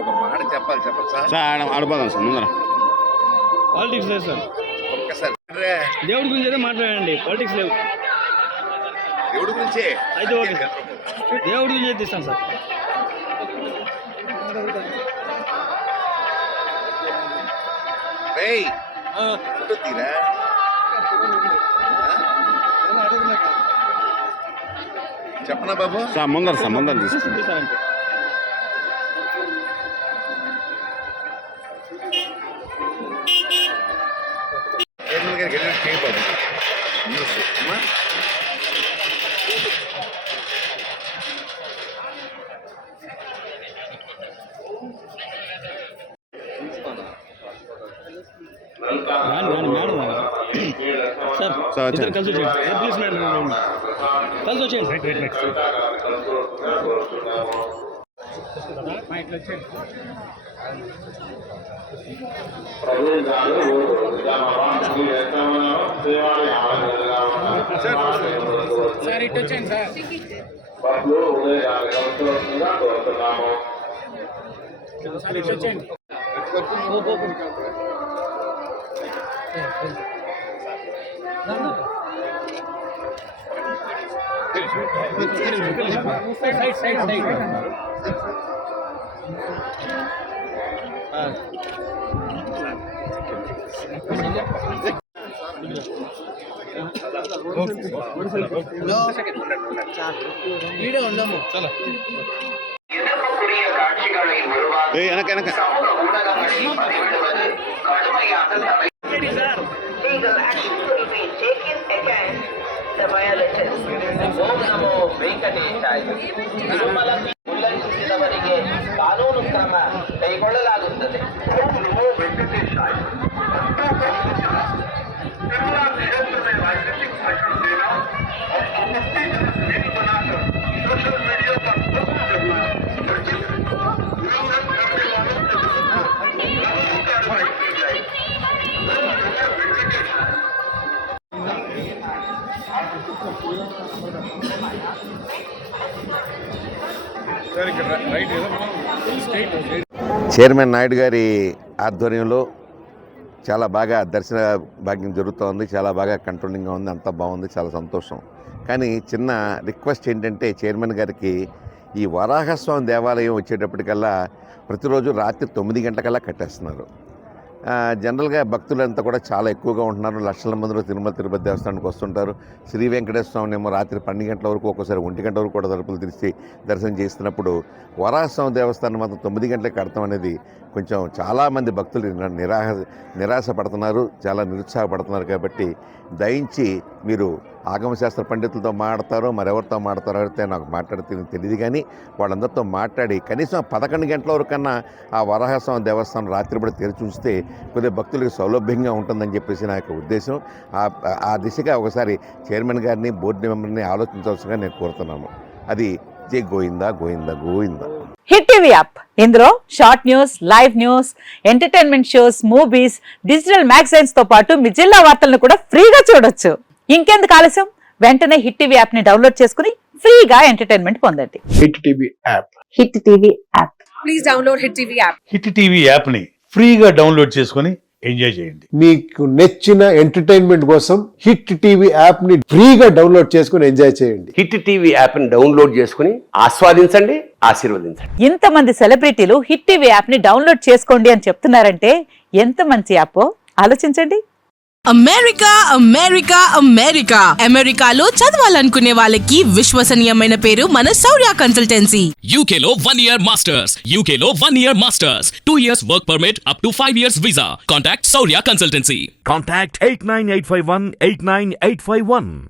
ఒక మాట చెప్పచ్చా sir? ఆడిపోదాం sir ముందర. పాలిటిక్స్ లేదు సార్. ఒక్కసారి దేవుడి గురించి అయితే మాట్లాడండి, పాలిటిక్స్ లేవు. దేవుడి గురించి అయితే ఓకే సార్, దేవుడి గురించి అయితే ఇస్తాను సార్. ఫోటో తీరా చెప్పనా బాబు? సార్ ముందర సార్, ముందర తీసుకుంటాం. సార్ కలిసి వచ్చేయండి ప్లీజ్ మేడం, కలిసి వచ్చేయండి. సార్ ఇటు వచ్చేయండి సార్. సార్ ఇటు వచ్చేయండి. ಉಲ್ಲಂಘಿಸಿದವರಿಗೆ ಕಾನೂನು ಕ್ರಮ ಕೈಗೊಳ್ಳಲಾಗುತ್ತದೆ. చైర్మన్ నాయుడు గారి ఆధ్వర్యంలో చాలా బాగా దర్శన భాగ్యం జరుగుతోంది. చాలా బాగా కంట్రోలింగ్గా ఉంది. అంతా బాగుంది, చాలా సంతోషం. కానీ చిన్న రిక్వెస్ట్ ఏంటంటే చైర్మన్ గారికి ఈ వరాహస్వామి దేవాలయం వచ్చేటప్పటికల్లా ప్రతిరోజు రాత్రి 9 గంటలకల్లా కట్టేస్తున్నారు. జనరల్గా భక్తులంతా కూడా చాలా ఎక్కువగా ఉంటున్నారు. లక్షల మందిలో తిరుపతి దేవస్థానానికి వస్తుంటారు. శ్రీ వెంకటేశ్వర స్వామిని ఏమో రాత్రి 12 గంటల వరకు, ఒక్కోసారి 1 గంట వరకు కూడా తలుపులు తెరిచి దర్శనం చేస్తున్నప్పుడు వరాహస్వామి దేవస్థానం మాత్రం 9 గంటలకు కడతాం అనేది కొంచెం చాలామంది భక్తులు నిరాశ పడుతున్నారు, చాలా నిరుత్సాహపడుతున్నారు. కాబట్టి దయించి మీరు ఆగమశాస్త్ర పండితులతో మాట్లాడతారో మరెవరితో మాట్లాడతారో అయితే నాకు మాట్లాడితే తెలియదు, కానీ వాళ్ళందరితో మాట్లాడి కనీసం 11 గంటల వరకు కన్నా ఆ వరాహస్వామి దేవస్థానం రాత్రిపూట తెరిచి ఉంచితే కొద్దిగా భక్తులకు సౌలభ్యంగా ఉంటుందని చెప్పేసి నా యొక్క ఉద్దేశం. ఆ దిశగా ఒకసారి చైర్మన్ గారిని, బోర్డు మెంబర్ని ఆలోచించవలసిందిగా నేను కోరుతున్నాను. అది జై Govinda Govinda Govinda. Hit TV app, ఇందులో short news, live news, entertainment shows, movies, digital magazines తో పాటు మీ జిల్లా వార్తలను కూడా ఫ్రీగా చూడొచ్చు. ఇంకెందుకు ఆలస్యం, వెంటనే హిట్ టీవీ యాప్ ని డౌన్లోడ్ చేసుకుని ఫ్రీగా ఎంటర్టైన్మెంట్ పొందండి. Hit TV app, hit TV app, please download hit TV app. Hit TV app ని ఫ్రీగా డౌన్లోడ్ చేసుకుని ఎంజాయ్ చేయండి. మీకు నచ్చిన ఎంటర్టైన్మెంట్ కోసం హిట్ టీవీ యాప్ ని ఫ్రీగా డౌన్లోడ్ చేసుకుని ఎంజాయ్ చేయండి. హిట్ టీవీ యాప్ ని డౌన్లోడ్ చేసుకుని ఆస్వాదించండి, ఆశీర్వదించండి. ఇంతమంది సెలబ్రిటీలు హిట్ టీవీ యాప్ ని డౌన్లోడ్ చేసుకోండి అని చెప్తున్నారంటే ఎంత మంచి యాప్ ఆలోచించండి. అమెరికా అమెరికా అమెరికా అమెరికాలో చదవాలనుకునే వాళ్ళకి విశ్వసనీయమైన పేరు మన శౌర్య కన్సల్టెన్సీ. UK లో 1 year masters, UK లో 1 year masters, 2 years work permit up to 5 years visa. Contact Shaurya Consultancy. Contact 89851 89851.